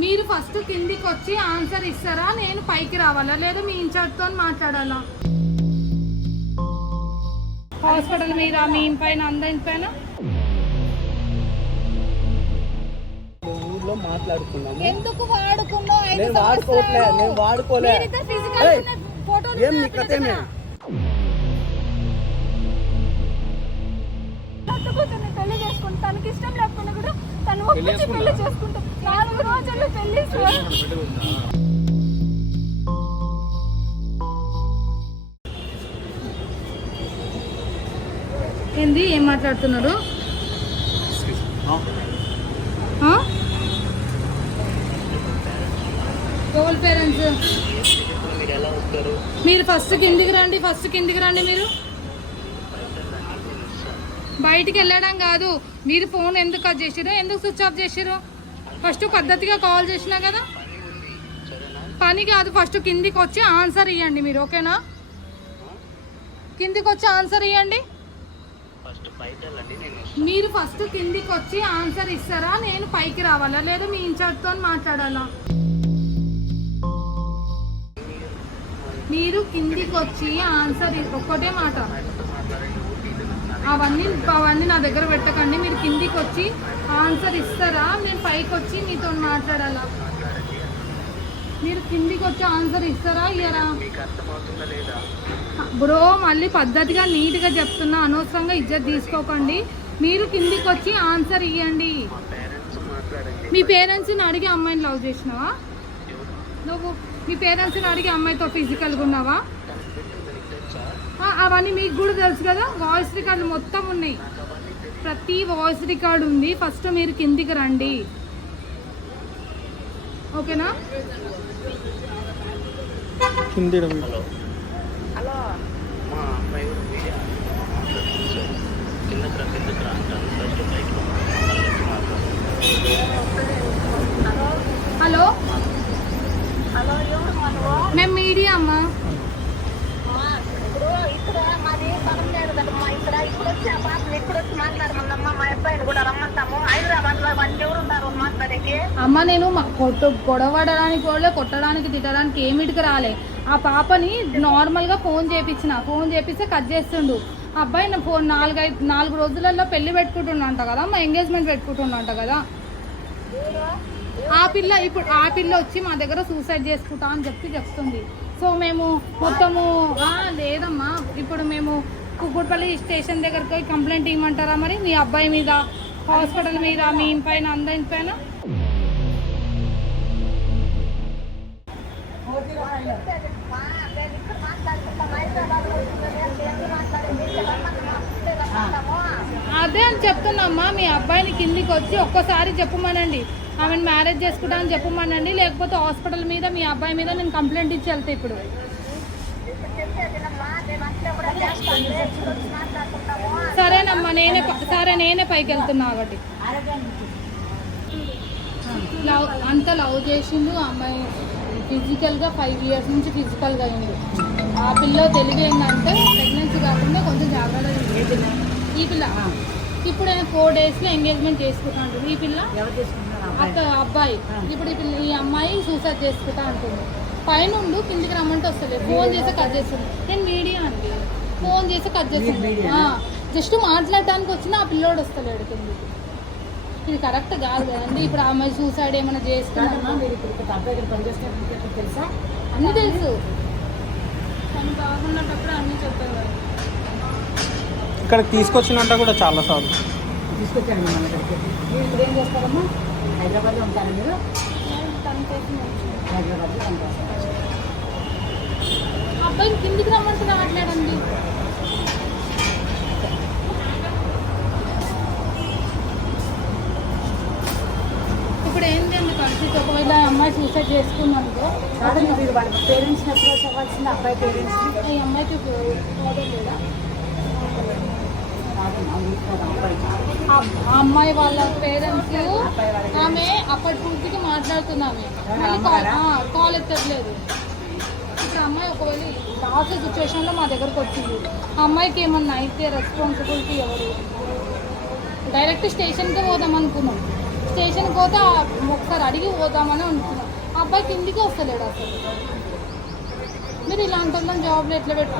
మీరు ఫస్ట్ కిందికి వచ్చి ఆన్సర్ ఇస్తారా? నేను పైకి రావాలా? లేదా మీ ఇన్ఛార్జ్తో మాట్లాడాలా? హాస్పిటల్ మీద మీ పైన అందరి పైన? ఊర్లో మాట్లాడుకున్నాము ఎందుకు వాడుకున్నావు? నేను వాడుకోవట్లే? నేను వాడుకోలే. ఏం నీ కథేమే? తనకి ఇష్టం లేకపోయినా కూడా తను ఒప్పించి పెళ్ళి చేసుకుంటా. నాలుగు రోజుల్లో పెళ్ళి సార్. ఏంది ఏం? ఎవరి పేరెంట్స్? మీరు ఎలా వస్తారు మీరు ఫస్ట్ కిందికి రండి ఫస్ట్ కిందికి రండి మీరు. బయటికి వెళ్ళడం కాదు. మీరు ఫోన్ ఎందుకు కట్ చేసారు ఎందుకు స్విచ్ ఆఫ్ చేసారు ఫస్ట్ పద్ధతిగా కాల్ చేసినా కదా? పని కాదు. ఫస్ట్ కిందికి వచ్చి ఆన్సర్ ఇవ్వండి మీరు ఓకేనా? కిందికి వచ్చి ఆన్సర్ ఇవ్వండి మీరు ఫస్ట్ కిందికి వచ్చి ఆన్సర్ ఇస్తారా? నేను పైకి రావాలా? లేదా మీ ఇన్ఛార్జ్తో మాట్లాడాలా? మీరు కిందికి వచ్చి ఆన్సర్ ఒక్కటే మాట. అవన్నీ అవన్నీ నా దగ్గర పెట్టకండి. మీరు కిందికి వచ్చి ఆన్సర్ ఇస్తారా? నేను పైకి వచ్చి మీతో మాట్లాడాలా? మీరు కిందికి వచ్చి ఆన్సర్ ఇస్తారా? ఇయ్యరా? బ్రో మళ్ళీ పద్ధతిగా నీట్గా చెప్తున్నా. అనవసరంగా ఇజ్జత్ తీసుకోకండి. మీరు కిందికి వచ్చి ఆన్సర్ ఇవ్వండి మీ పేరెంట్స్ని అడిగి అమ్మాయిని లవ్ చేసినావా? నువ్వు మీ పేరెంట్స్ని అడిగి అమ్మాయితో ఫిజికల్గా ఉన్నావా? అవన్నీ మీకు కూడా తెలుసు కదా. వాయిస్ రికార్డులు మొత్తం ఉన్నాయి. ప్రతి వాయిస్ రికార్డు ఉంది. ఫస్ట్ మీరు కిందికి రండి. ఓకేనా? హలో. హలో. మా అమ్మాయి కూడా మీడియా మాట్లాడుతుంది కిందకి రా కిందకి రా అంటాను ఫస్ట్ బయట హలో మేము మీడియా అమ్మా ఇప్పుడు ఇక్కడ మాది పనం లేదు కదమ్మా ఇక్కడ ఇప్పుడు వచ్చి ఆ వచ్చి మా అబ్బాయిని కూడా రమ్మంటాము. హైదరాబాద్లో వాళ్ళు ఎవరు ఉన్నారు మాట్లాడేకి అమ్మ నేను మా కొట్టు గొడవడడానికి కూడా కొట్టడానికి తిట్టడానికి ఏమిటికి రాలే. ఆ పాపని నార్మల్గా ఫోన్ చేపించిన. ఫోన్ చేపిస్తే కట్ చేస్తుండు. ఆ అబ్బాయి నా ఫోన్ నాలుగైదు నాలుగు రోజులలో పెళ్ళి పెట్టుకుంటుండంట కదా మా ఎంగేజ్మెంట్ పెట్టుకుంటుండంట కదా. ఆ పిల్ల ఇప్పుడు ఆ పిల్ల వచ్చి మా దగ్గర సూసైడ్ చేసుకుంటా అని చెప్పి చెప్తుంది. సో మేము మొత్తము లేదమ్మా. ఇప్పుడు మేము కుక్కుడుపల్లి స్టేషన్ దగ్గరికి పోయి కంప్లైంట్ ఇవ్వమంటారా మరి? మీ అబ్బాయి మీద హాస్పిటల్ మీద మీ పైన అందరి పైన? అదే అని చెప్తున్నామ్మా మీ అబ్బాయిని కిందికి వచ్చి ఒక్కసారి చెప్పమనండి. ఆమెను మ్యారేజ్ చేసుకుంటా అని చెప్పమనండి. లేకపోతే హాస్పిటల్ మీద మీ అబ్బాయి మీద నేను కంప్లైంట్ ఇచ్చి వెళ్తా ఇప్పుడు చెప్పేదినమ్మా మేము అట్లా కూడా చేస్తాం ఇప్పుడు వచ్చి మాట్లాడుకుంటాము సరేనమ్మా నేనే సరే నేనే పైకి వెళ్తున్నా కాబట్టి. లవ్ అంత లవ్ చేసిండు ఆ అమ్మాయి. ఫిజికల్గా ఫైవ్ ఇయర్స్ నుంచి ఫిజికల్గా అయింది ఆ పిల్ల తెలివి ఏంటంటే ప్రెగ్నెన్సీ కాకుండా కొంచెం జాగ్రత్తగా. ఈ పిల్ల. ఇప్పుడు ఆయన ఫోర్ డేస్లో ఎంగేజ్మెంట్ చేసుకుంటా ఈ పిల్ల అక్క అబ్బాయి. ఇప్పుడు ఈ పిల్ల ఈ అమ్మాయి సూసైడ్ చేసుకుంటా అంటుంది. పైన ఉండు కిందికి రమ్మంటే వస్తలేదు. ఫోన్ చేస్తే కట్ చేస్తుంది. నేను మీడియా అండి ఫోన్ చేసి కట్ చేస్తుంది జస్ట్ మాట్లాడటానికి వచ్చిన ఆ పిల్లోడు వస్తలేడు కిందికి ఇది కరెక్ట్ కాదు కదండి. ఇప్పుడు ఆ అమ్మాయి సూసైడ్ ఏమైనా చేసుకున్నా తెలుసా? అన్నీ తెలుసు. తను బాగున్నప్పుడు అన్నీ చెప్పేవారు ఇక్కడ తీసుకొచ్చినంట కూడా చాలా సార్లు. తీసుకొచ్చాను మన దగ్గరికి. మీరు ఇప్పుడు ఏం చేస్తారమ్మా? హైదరాబాద్లో ఉంటారు మీరు. హైదరాబాద్లో ఉంటారు? అబ్బాయిని కిందికి రమ్మంటే రావట్లేదండి ఇప్పుడు ఏంటి అండి పరిస్థితి? ఒకవేళ అమ్మాయి సూసైడ్ చేసుకుందనుకో కాదండి మీరు వాళ్ళ పేరెంట్స్ని అప్రోచ్ అవ్వాల్సింది అబ్బాయి పేరెంట్స్ని ఈ అమ్మాయికి లేదా? ఆ అమ్మాయి వాళ్ళ పేరెంట్స్ ఆమె అప్పటి పూర్తికి ఆ, కాల్ ఎత్తట్లేదు. అమ్మాయి ఒకవేళ లాస్ట్ సిచ్యువేషన్లో మా దగ్గరకు వచ్చింది ఆ అమ్మాయికి ఏమన్నా అయితే రెస్పాన్సిబిలిటీ ఎవరు? డైరెక్ట్ స్టేషన్కి పోదాం అనుకున్నాం. స్టేషన్కి పోతే ఒకసారి అడిగి పోదామని అనుకున్నాం. ఆ అబ్బాయి కిందికి వస్తలేడు అసలు. మీరు ఇలాంటి వాళ్ళని జాబ్లో ఎట్లా కరెక్ట్.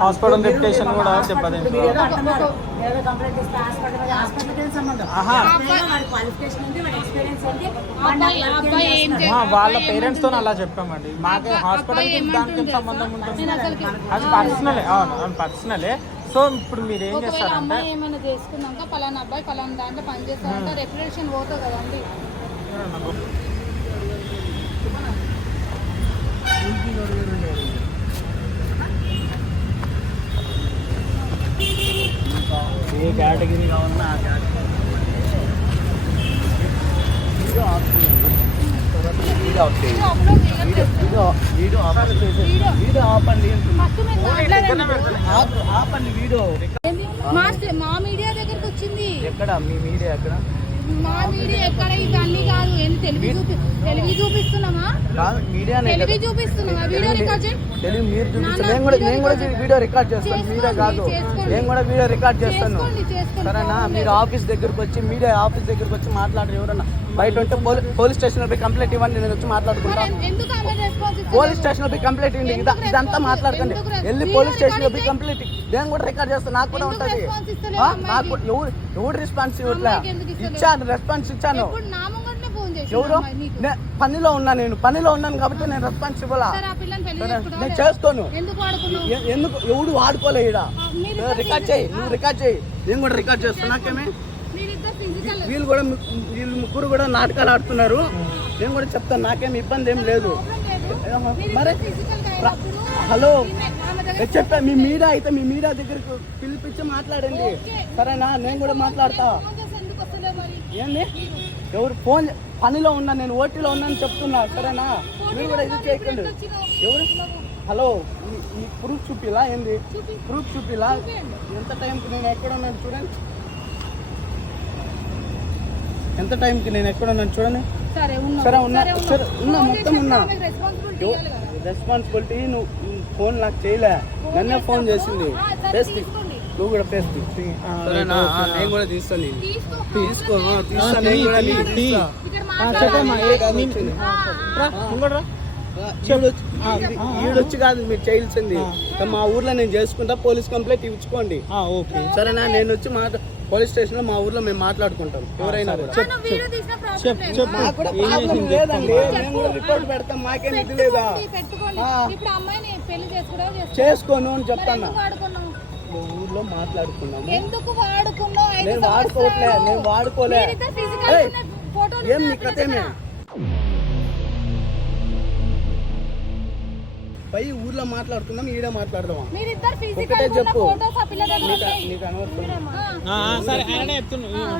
హాస్పిటల్ రెప్యుటేషన్ కూడా దెబ్బతింటుంది మీరు ఏదో అంటున్నారు. ఏదో కంప్లైంట్ ఇస్తే హాస్పిటల్ హాస్పిటల్కి ఏం సంబంధం? ఆహా. ఏదైనా వాడి క్వాలిఫికేషన్ ఏంటి వాడి ఎక్స్పీరియన్స్ ఏంటి వాడు అబ్బాయి నాకు అబ్బాయి ఏం చేస్తున్నాడు. చే- ఆ, వాళ్ళ పేరెంట్స్తో? అలా చెప్పామండి. మాకు హాస్పిటల్ దానికి సంబంధం? ఉంటుంది? అది పర్సనలే అవును పర్సనలే సో ఇప్పుడు మీరు ఏం చేస్తారంటే అమ్మాయి ఏమైనా చేసుకున్నాక పలానా అబ్బాయి పలానా దాంట్లో పని చేస్తారంటే రెప్యుటేషన్ పోతుంది కదండి. ఏ కేటగిరీ కావాలన్నా ఆ వీడియో ఆపండి ఆపండి వీడియో. మా మీడియా దగ్గరకు వచ్చింది ఎక్కడ? మీ మీడియా ఎక్కడ? మా మీడియా ఎక్కడ ఇవన్నీ కాదు. ఏంది తెలివి చూపి తెలివి చూపిస్తున్నామా? కాదు మీడియానే కదా. తెలివి చూపిస్తున్నామా వీడియో రికార్డ్ చేయి. మీరు చూపిస్తారు. నాన్న, నేను కూడా వీడియో నేను కూడా రికార్డ్ వీడియో రికార్డ్ చేస్తాను. మీడియా కాదు. నేను కూడా వీడియో రికార్డ్ చేస్తాను. సరేనా? మీరు. ఆఫీస్ దగ్గరకు వచ్చి మీడియా ఆఫీస్ దగ్గరకు వచ్చి మాట్లాడరు ఎవరన్నా. బయట ఉంటే పోలీ పోలీస్ స్టేషన్ పోయి కంప్లైంట్ ఇవ్వండి నేను వచ్చి మాట్లాడుకుంటా? పోలీస్ స్టేషన్ పోయి కంప్లైంట్ ఇవ్వండి ఇదంతా మాట్లాడకండి. వెళ్ళి పోలీస్ స్టేషన్ పోయి కంప్లైంట్ నేను కూడా రికార్డ్ చేస్తాను నాకు కూడా ఉంటది? నాకు ఎవరు ఎవరు రెస్పాన్స్ ఇవ్వట్లే? ఇచ్చాను రెస్పాన్స్ ఇచ్చాను. ఎవరు? పనిలో ఉన్నా నేను పనిలో ఉన్నాను కాబట్టి నేను రెస్పాన్స్ ఇవ్వాలా? నేను? చేస్తాను. ఎందుకు ఎవడు వాడుకోలే ఏ, రికార్డ్ చేయి నువ్వు రికార్డ్ చేయి. నేను కూడా రికార్డ్ చేస్తాను నాకేమే? వీళ్ళు కూడా ముగ్గురు కూడా నాటకాలు ఆడుతున్నారు. నేను కూడా చెప్తాను నాకేం ఇబ్బంది ఏం లేదు. మరి హలో చెప్పా మీ మీడియా అయితే మీ మీడియా దగ్గరకు పిలిపించి మాట్లాడండి. సరేనా? నేను కూడా మాట్లాడతా. ఏంది? ఎవరు ఫోన్ పనిలో ఉన్నా నేను ఓటీలో ఉన్నాను చెప్తున్నా. సరేనా? మీరు కూడా ఇది చేయకండి. ఎవరు? హలో మీ ప్రూఫ్ చూపిలా ఏంది? ప్రూఫ్ చూపిలా? ఎంత టైంకి నేను ఎక్కడ ఉన్నాను చూడండి. ఎంత టైంకి నేను ఎక్కడ ఉన్నాను చూడండి? సరే ఉన్నా. సరే, ఉన్నా. మొత్తం ఉన్నా. రెస్పాన్సిబిలిటీ నువ్వు ఫోన్ నాకు చేయలే. నన్నే ఫోన్ చేసింది. తీసుకోండి. నువ్వు కూడా ఆ, నేను కూడా తీస్తాను. తీసుకో. తీసుకో ఆ, తీస్తా నేను కూడా తీస్తా. ఈడొచ్చి ఈడ- ఈడొచ్చి కాదు మీరు చేయాల్సింది. మా ఊర్లో నేను చేసుకుంటా పోలీస్ కంప్లైంట్ ఇచ్చుకోండి. ఆ, ఓకే. సరేనా నేను వచ్చి మాట పోలీస్ స్టేషన్లో మా ఊర్లో మేము మాట్లాడుకుంటాం ఎవరైనా. చేసుకోను అని చెప్తాను. ఊర్లో మాట్లాడుకున్నాము. ఎందుకు వాడుకున్నావు? ఐదు నేను వాడుకోవట్లే సంవత్సరాలు? నేను వాడుకోలే. ఏం నీ కథ పై ఊర్లో మాట్లాడుకుందాం ఈడే మాట్లాడదామా? ఒకటే చెప్పు.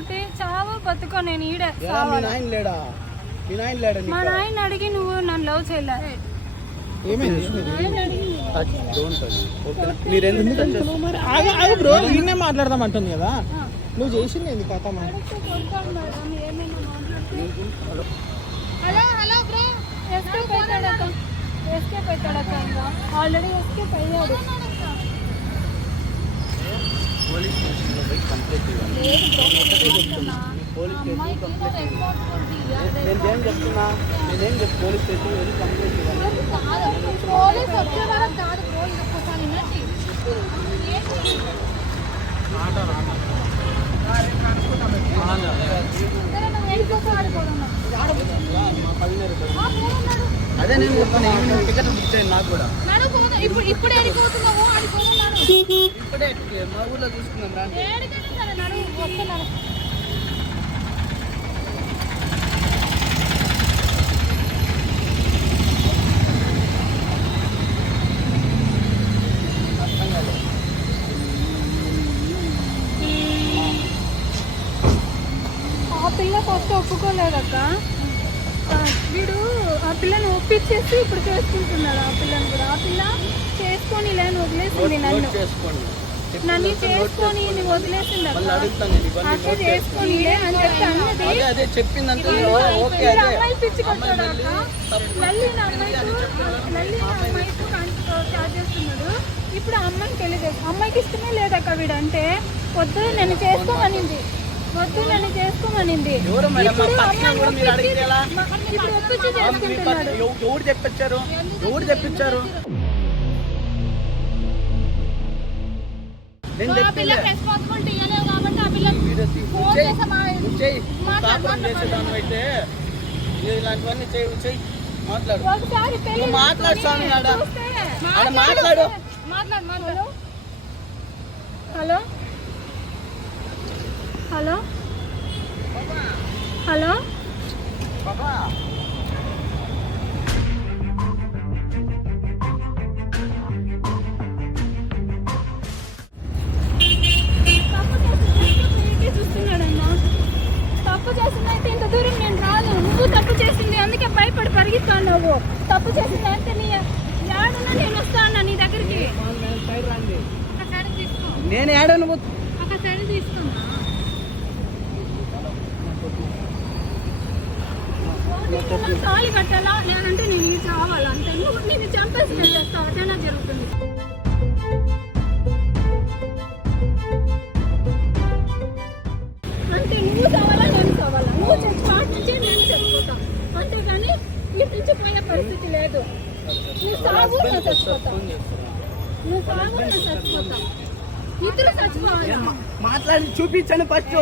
నీకు చావు బతుకో నేను ఈడే. ఎలా మీ నాయన లేడా? మీ నాయన లేడా మా నీకు నాయన అడిగి నువ్వు నన్ను లవ్ చేయలే ఏమైంది? మీరు ఎందుకు ఆగు బ్రో నిన్నే మాట్లాడదాం అంటుంది కదా. నువ్వు చేసింది కథ మాట్లాడుతూ హలో. Hello bro. ఎస్కేప్ అవుతాడక్క ఇంకా ఆల్రెడీ ఎస్కేప్ అయ్యాడు. పోలీస్ స్టేషన్లో పోయి కంప్లైంట్ ఇవ్వండి పోలీస్ స్టేషన్ కంప్లైంట్ ఇవ్వండి నేను చెప్తున్నా? నేనేం చెప్తా పోలీస్ స్టేషన్ వెళ్ళి కంప్లైంట్ ఇవ్వండి పోలీస్ అదే నేను చెప్తాను ఈవినింగ్ టికెట్ బుక్ చేయండి నాకు కూడా. ఇప్పుడు ఇప్పుడు మా ఊర్లో చూసుకుందాం రా. ఏడికైనా సరే నడు వస్తున్నాను ఆ పిల్ల ఫస్ట్ ఒప్పుకోలేదక్క. పిల్లని ఒప్పించేసి ఇప్పుడు చేసుకుంటున్నాడు ఆ పిల్లని కూడా. ఆ పిల్ల చేసుకొని లేని వదిలేసింది నన్ను. నన్ను చేసుకొని వదిలేసింది అక్క. అట్లా చేసుకొని అని చెప్పి అన్నది. అమ్మాయి పిచ్చి కొట్టాడు అక్క లల్లి నా అమ్మాయితో లల్లి నా అమ్మాయితో చార్జ్ చేస్తున్నాడు. ఇప్పుడు ఆ అమ్మాయిని పెళ్ళి చేసి అమ్మాయికి ఇష్టమే లేదక్క వీడు. అంటే వద్దు నేను చేసుకోమనింది. వద్దు నన్ను చేసుకోమనింది. ఎవరు తెప్పించారు? ఎవరు తెప్పించారు? ఇలాంటివన్నీ మాట్లాడు. మాట్లాడు స్వామి మాట్లాడు. మాట్లాడు. హలో? హలో? హలో? నీకు తాళి కట్టాలా? నేనంటే నేను ఇది చావాలా అంతే. నువ్వు నేను చంపేసి వెళ్ళేస్తావు అటైనా జరుగుతుంది. అంటే నువ్వు చావాలా నేను చావాలా నువ్వు చచ్చిపోటు నుంచి నేను చచ్చిపోతా అంతేగాని ఇటు నుంచి పోయే పరిస్థితి లేదు. నువ్వు సాగు నేను చచ్చిపోతా. నువ్వు సాగు నేను చచ్చిపోతా. ఇద్దరు చచ్చిపోవాలి? మాట్లాడి చూపించండి ఫస్ట్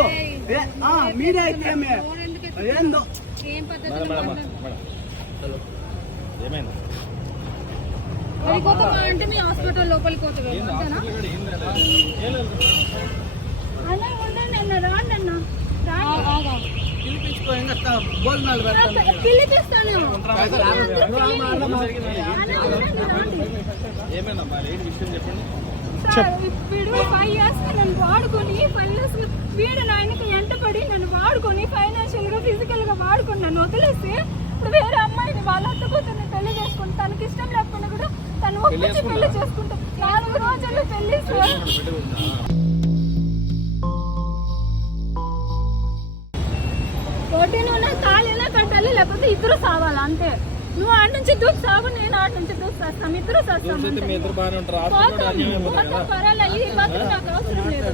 మీరే అయితే? ఏందో? ఏం పద్ధతి పోతామా అంటే మీ హాస్పిటల్ లోపలికి పోతావు అలా ఉండండి అన్న రాండి అన్న. వీడు ఫైవ్ ఇయర్స్ వాడుకొని ఫైవ్ ఇయర్స్ వీడు నాయనకి ఎంటపడి నన్ను వాడుకొని ఫైనాన్షియల్గా ఫిజికల్గా వాడుకొని నన్ను వదిలేసి వేరే అమ్మాయిని వాళ్ళ అత్త కూతుర్ని పెళ్ళి చేసుకుని తనకి ఇష్టం లేకుండా కూడా తను ఒప్పించి పెళ్ళి చేసుకుంటా నాలుగు రోజుల్లో పెళ్ళి ఒకటి నువ్వు నా తాళి ఎలా కట్టాలి? లేకపోతే ఇద్దరు సావాలి? అంతే. నువ్వు ఆడ నుంచి దూకి సాగు నేను ఆడ నుంచి దూకి చేస్తాం ఇద్దరు చేస్తాం పర్వాలే ఈ బతుకు నాకు అవసరం లేదు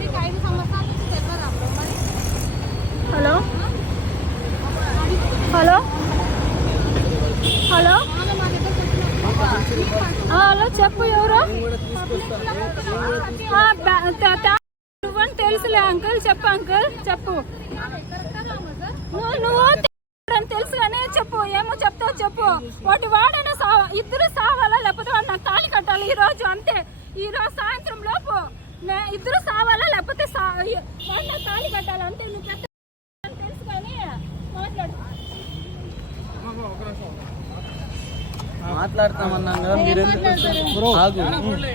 నీకు ఐదు సంవత్సరాల నుంచి తెలియదా బ్రో మరి హలో? హలో? హలో? హలో చెప్పు ఎవరు? నువ్వని తెలుసులే అంకుల్. చెప్పు అంకుల్. చెప్పు. నువ్వు చెప్పు ఏమో చెప్తావు చెప్పు. వాటి వాడైనా సావా ఇద్దరు సావాలా? లేకపోతే వాడు నాకు తాళి కట్టాలి ఈ రోజు? అంతే. ఈ రోజు సాయంత్రం లోపు నే- ఇద్దరు సావాలా? లేకపోతే సా వాడు నాకు తాళి కట్టాలి? అంతే. నువ్వు తెలుసు కానీ మాట్లాడు. మీరు ఎందుకు బ్రో ఆగు.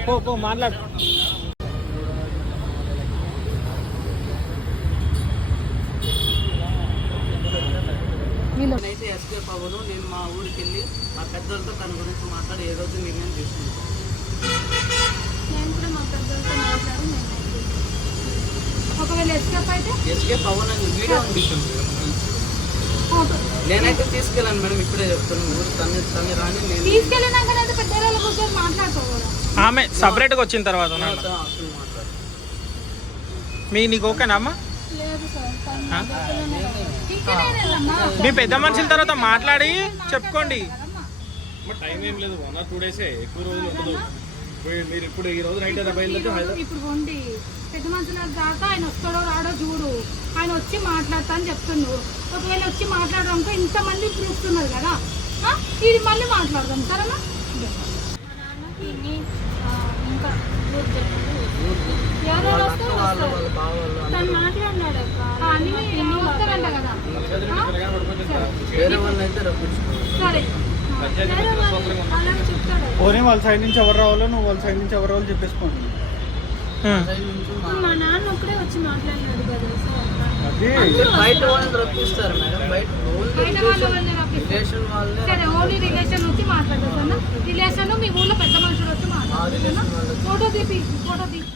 పో పో మాట్లాడు. నేనైతే ఎస్కేప్ అవ్వను నేను మా ఊరికి వెళ్ళి మా పెద్దలతో తన గురించి మాట్లాడి ఏ రోజు నిర్ణయం తీసుకుంటాను నేను కూడా మా పెద్దలతో మాట్లాడి నేను ఒకవేళ ఎస్కేప్ అయితే ఎస్కేప్ అవ్వనని వీడియో అనిపిస్తుంది నేనైతే తీసుకెళ్ళాను మేడం ఇప్పుడే చెప్తాను ఊరు తను తను రాని నేను తీసుకెళ్ళినాక అయితే కూర్చొని మాట్లాడుకోకూడదు ఆమె సపరేట్గా వచ్చిన తర్వాత నాన్న. తర్వాత అసలు మాట్లాడు మీ నీకు ఓకేనా అమ్మా? మీ పెద్ద మనుషుల తర్వాత మాట్లాడి చెప్పుకోండి. టైం ఏం లేదు వన్ ఆర్ టూ డేసే ఎక్కువ రోజులు ఉండదు. మీరు- మీరు ఇప్పుడు ఈ రోజు నైట్ బయలుదేరితే హైదరాబాద్ ఇప్పుడు ఉండి పెద్ద మనుషుల దాకా ఆయన వస్తాడో రాడో చూడు. ఆయన వచ్చి మాట్లాడతా అని చెప్తుండు ఒకవేళ వచ్చి మాట్లాడడానికి ఇంతమంది ప్రూఫ్స్ ఉన్నారు కదా. ఆ? ఇది మళ్ళీ మాట్లాడదాం. సరేనా? ఇంకా. ఎవరెవరు వస్తారు. వాళ్ళ బావాళ్ళు తను మాట్లాడినాడు అక్క అన్ని వస్తారంట కదా వేరే వాళ్ళు సైడ్ నుంచి ఎవరు రావాలో నువ్వు వాళ్ళ సైడ్ నుంచి ఎవరు రావాలో చెప్పేసుకోండి. సైడ్ నుంచి మా- నాన్న వచ్చి మాట్లాడినాడు కదా బయట వాళ్ళని రప్పిస్తారు మేడం. బయట వాళ్ళని సరే ఓన్లీ రిలేషన్ వచ్చి మాట్లాడతాను రిలేషన్ మీ ఊళ్ళో పెద్ద మనుషులు వచ్చి మాట్లాడతాను ఫోటో తీపి ఫోటో తీపి.